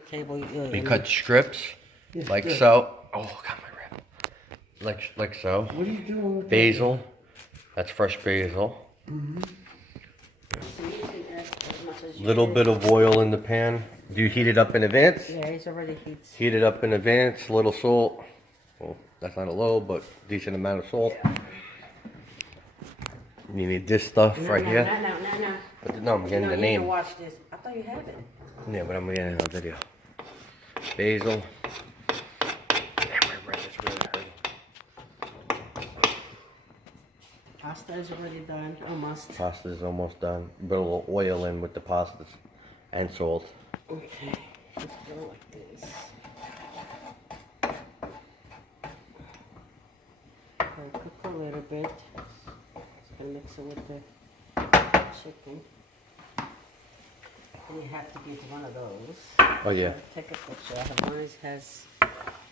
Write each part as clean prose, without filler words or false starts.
Table. We cut strips like so. Oh, got my rib. Like so. What are you doing with basil? That's fresh basil. Little bit of oil in the pan. Do you heat it up in advance? Yeah, he's already heated. Heat it up in advance. A little salt. Well, that's not a low, but decent amount of salt. You need this stuff right here. No, I'm getting the name. You need to watch this. I thought you had it. Yeah, but I'm getting a video. Basil. Damn, my breath is really hurting. Pasta is already done, almost. Pasta is almost done. Put a little oil in with the pastas and salt. Okay, just go like this. I'll cook a little bit. Just gonna mix it with the chicken. And you have to get one of those. Oh yeah. Take a picture. I have mine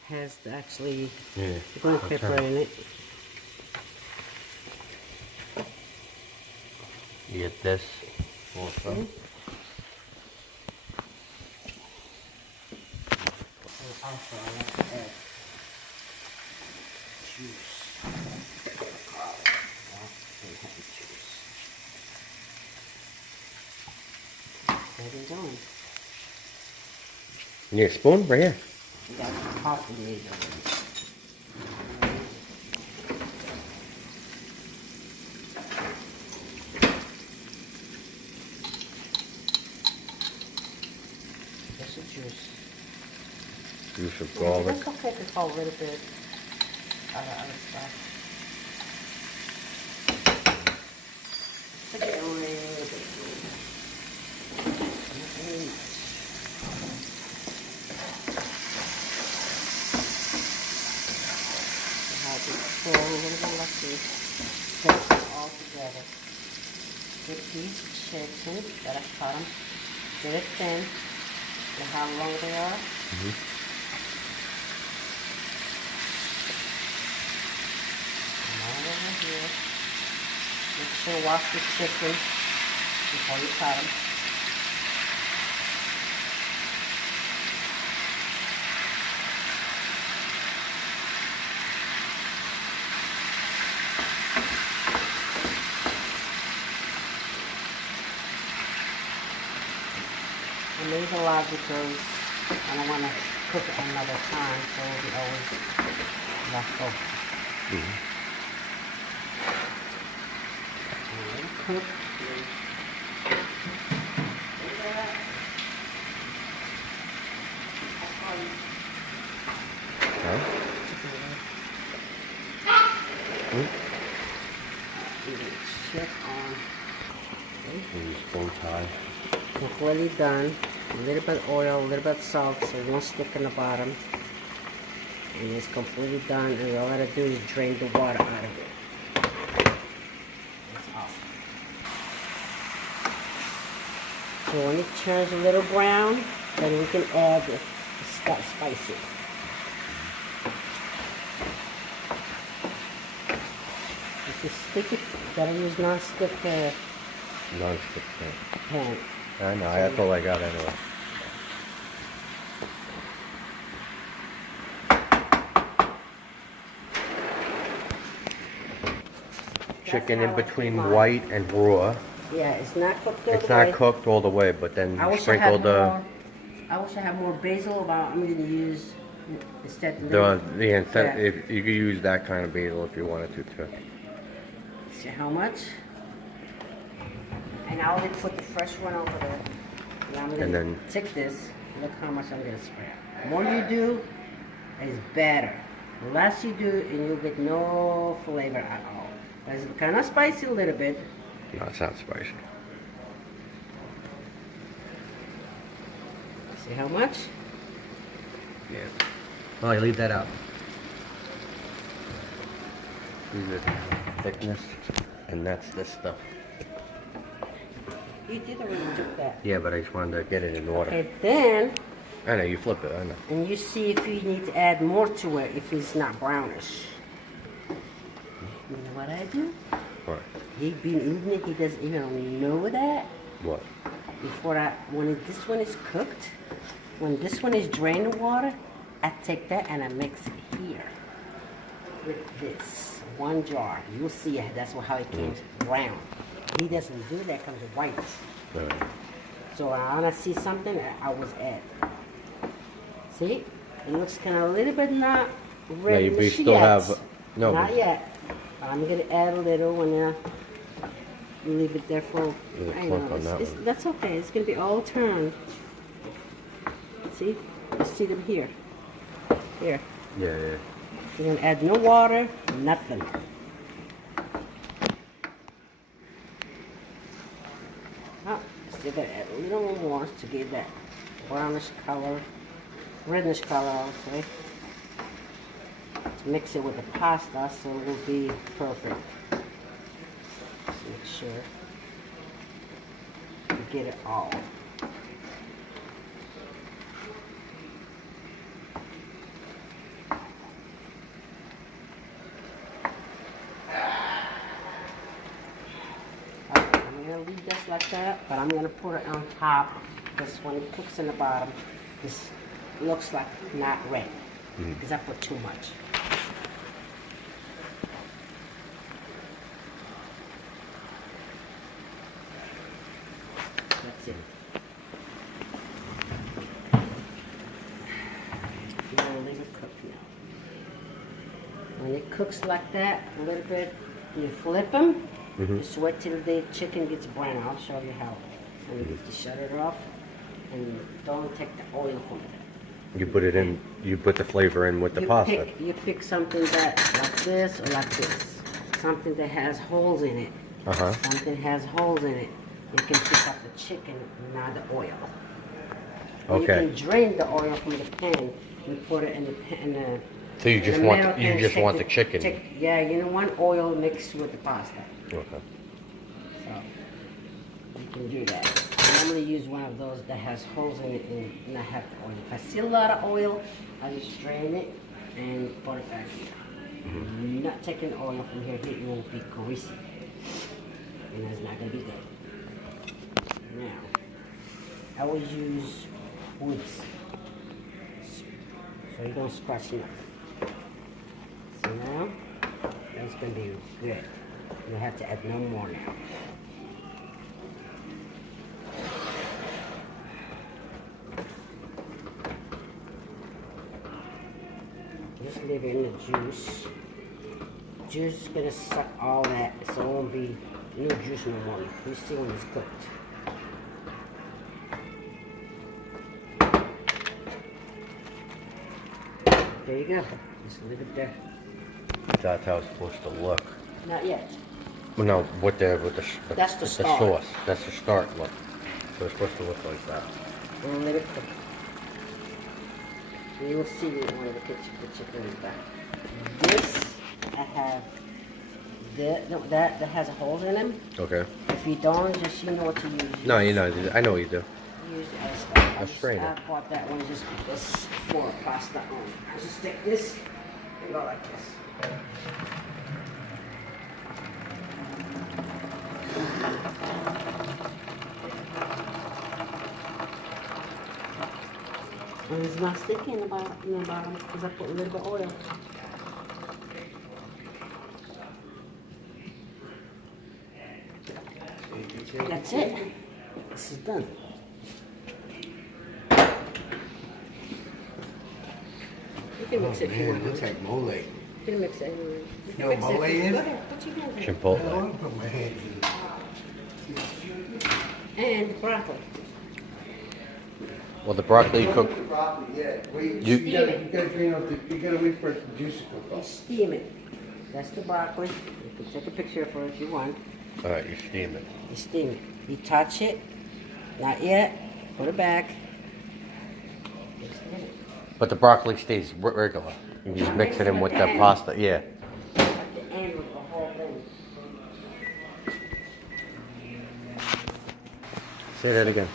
has actually Yeah. green pepper in it. You get this also. And also I like to add juice. There you go. You need a spoon right here. You got coffee made already. Just the juice. Juice of garlic. It's okay to throw a little bit of other stuff. Take it a little bit. So we're going to go like this. Mix it all together. Get these chicken that I cut them. Get it thin. See how long they are? Come on over here. Make sure to wash the chicken before you cut them. I made a lot because I don't want to cook it another time, so it'll be always left over. Let it cook. Check on. Spoon tie. Completely done. A little bit of oil, a little bit of salt, so it won't stick in the bottom. And it's completely done, and all I gotta do is drain the water out of it. That's all. So when it turns a little brown, then we can add the spices. If you stick it, you gotta use non-stick Non-stick pan. I know, that's all I got anyway. Chicken in between white and raw. Yeah, it's not cooked all It's the way. not cooked all the way, but then I wish sprinkle I wish I had more basil, but I'm going to use instead of if you could use that kind of basil if you wanted to too. See how much? And I already put the fresh one over there. Now I'm going to take this. Look how much I'm going to spread. The more you do, is better. The less you do, and you'll get no flavor at all. But it's kind of spicy a little bit. No, it's not spicy. See how much? Yeah. Oh, you leave that out. These are thickness, and that's this stuff. You did already do that. Yeah, but I just wanted to get it in order. Okay, then, I know, you flip it, I know. and you see if you need to add more to it if it's not brownish. You know what I do? What? He been eating it, he doesn't even know that. What? Before when this one is cooked, when this one is drained water, I take that and I mix it here with this one jar. You'll see that's how it comes brown. He doesn't do that, it comes white. So when I want to see something, I always add. See? It looks kind of a little bit not red you still have no. Not yet. I'm gonna add a little when leave it there for. I know, that's okay. It's gonna be all turned. See? You see them here. Here. Yeah. You're gonna add no water, nothing. Oh, still gonna add a little more to give that brownish color, reddish color, I'll say. To mix it with the pasta so it will be perfect. Just make sure you get it all. I'm going to leave this like that, but I'm going to put it on top because when it cooks in the bottom, this looks like not red because I put too much. That's it. I'm going to leave it cook now. When it cooks like that, a little bit, you flip them. Just wait till the chicken gets brown. I'll show you how. And you just shut it off and don't take the oil from it. You put it in. You put the flavor in with the pasta. You pick something that like this or like this. Something that has holes in it. Something has holes in it. You can pick up the chicken, not the oil. Okay. You can drain the oil from the pan and put it in the pan. So you just want the chicken. Yeah, you don't want oil mixed with the pasta. Okay. So you can do that. I normally use one of those that has holes in it and not have the oil. If I see a lot of oil, I just drain it and put it back here. You're not taking oil from here. It will be greasy. And it's not going to be good. Now, I always use woods. So you don't scratch it up. So now, that's going to be good. You have to add no more now. Just leave it in the juice. Juice is gonna suck all that, so it won't be no juice no more. You see when it's cooked. There you go. Just leave it there. That's how it's supposed to look. Not yet. Well, no, That's the start. sauce. That's the start look. So it's supposed to look like that. And let it cook. You will see it when the chicken is back. This, I have that has a hole in them. Okay. If you don't, just you know what to use. No, you know, I know what you do. Use A strainer. I bought that one just because for pasta only. I just take this and go like this. And it's not sticky in the bottom because I put a little bit of oil. That's it. This is done. You can mix it if you want. It looks like mole. You can mix it anyway. You can No mix mole it. in? Go ahead, put your hands in. I Chipotle. don't want to put my hands in it. And broccoli. Well, the broccoli Don't cook. put the broccoli yet. Wait, You- you gotta drain off you gotta wait for the juice to cook You off. steam it. That's the broccoli. You can take a picture for it if you want. All right, you steam it. You steam it. You touch it. Not yet. Put it back. Just steam it. But the broccoli stays regular. You just mix it in with the pasta. Yeah. At the end with the whole thing. Say that again.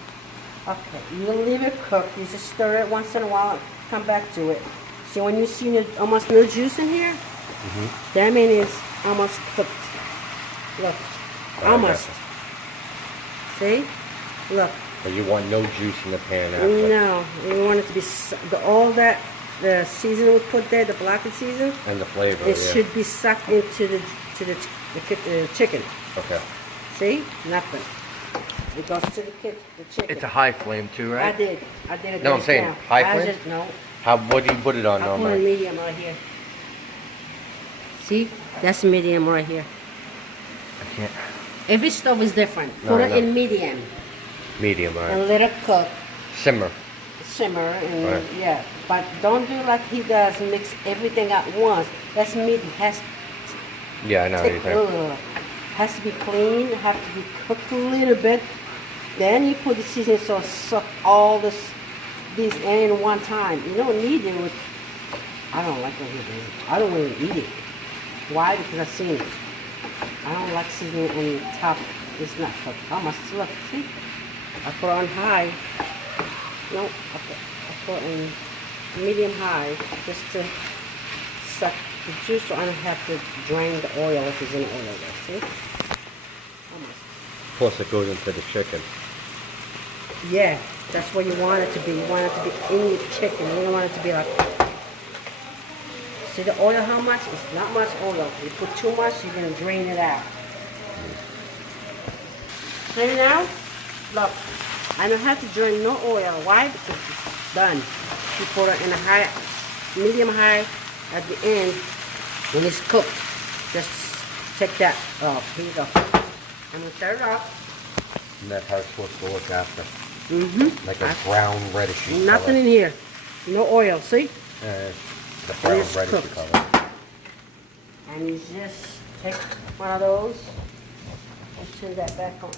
Okay, you leave it cook. You just stir it once in a while. Come back to it. So when you see almost no juice in here, that means it's almost cooked. Look, almost. See? Look, But you want no juice in the pan after. No, we want it to be all that the season we put there, the blackin season. And the flavor. It yeah. should be sucked into the chicken. Okay. See, nothing. It goes to the chicken. It's a high flame too, right? I did it. No, I'm just saying now. high I flame? just, no, What do you put it on I put normally? a medium right here. See, that's medium right here. I can't. Every stove is different. No, Put I it know. in medium Medium, and alright. let it cook, Simmer. simmer, and Right. yeah. But don't do like he does, mix everything at once. That's meat has Yeah, I know what you're saying. has to be clean, have to be cooked a little bit. Then you put the seasoning sauce, suck all these in one time. You don't need it with. I don't like what he does. I don't want to eat it. Why? Because I've seen it. I don't like seasoning on top. It's not cooked. How much? Look, see? I put on high. No, I put on medium high just to suck the juice so I don't have to drain the oil if it's in the oil there. See? Almost. Plus it goes into the chicken. Yeah, that's what you want it to be. You want it to be in the chicken. You don't want it to be like. See the oil how much? It's not much oil. You put too much, you're going to drain it out. See now? Look, I don't have to drain no oil. Why? Because it's done. You put it in a high, medium high at the end when it's cooked. Just take that off. Here you go. I'm going to start it off. And that's how it's supposed to look after. Mm-hmm. Like a brown reddish Nothing in here. No oil, see? the brown It's reddish cooked. color. And you just take one of those and turn that back on.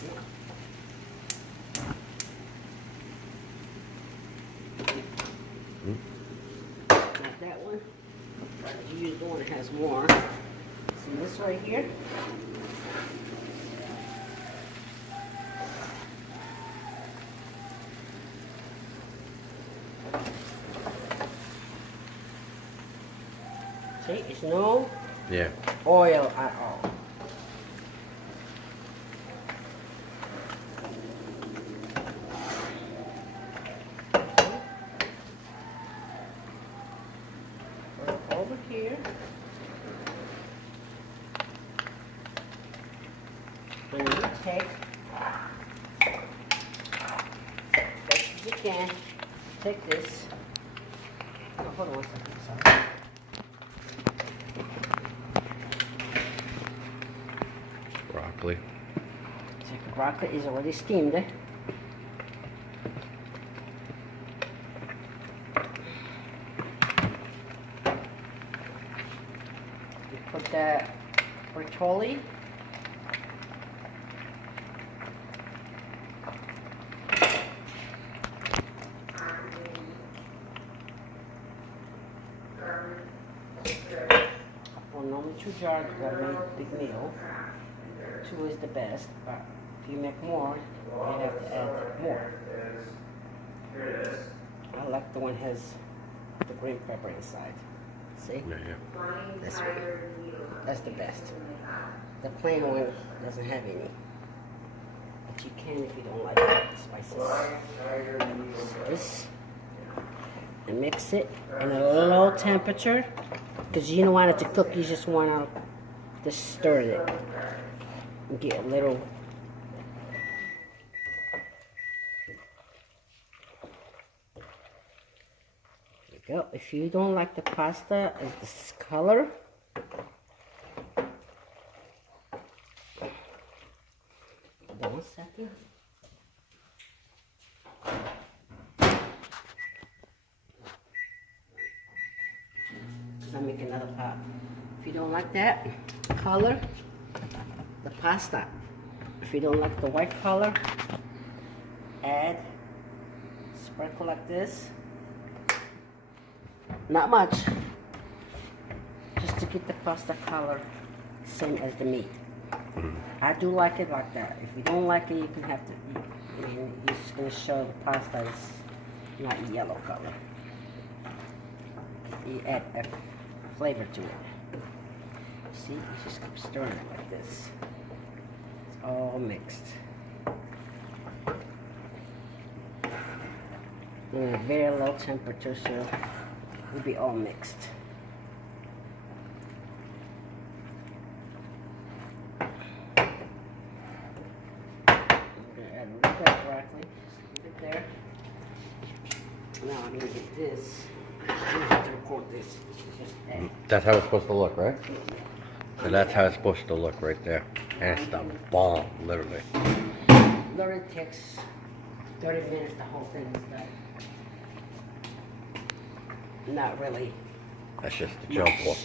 Not that one. You use the one that has more. See this right here? See, it's no Yeah. oil at all. Put it over here. And you take, as you can, take this. Oh, hold on one second, sorry. Broccoli. Take the broccoli is already steamed. You put that portoli. Well, normally 2 jars because I made a big meal. 2 is the best, but if you make more, you have to add more. I like the one that has the green pepper inside. See? Yeah, yeah. This one. That's the best. The plain one doesn't have any. But you can if you don't like the spices. So this. And mix it in a low temperature. Because you don't want it to cook, you just want to just stir it. And get a little. There you go. If you don't like the pasta as this color, hold on 1 second. I'll make another pot. If you don't like that color, the pasta. If you don't like the white color, add, sprinkle like this. Not much. Just to get the pasta color same as the meat. I do like it like that. If you don't like it, you can have to, I mean, you're just going to show the pasta is not yellow color. You add a flavor to it. See, you just keep stirring it like this. It's all mixed. in a very low temperature, so it'll be all mixed. I'm gonna add a little bit of broccoli, just leave it there. Now I'm gonna get this. I'm gonna have to record this. It's just egg. That's how it's supposed to look, right? So that's how it's supposed to look right there. And it's the bomb, literally. Literally takes 30 minutes, the whole thing is done. Not really. That's just the jump off.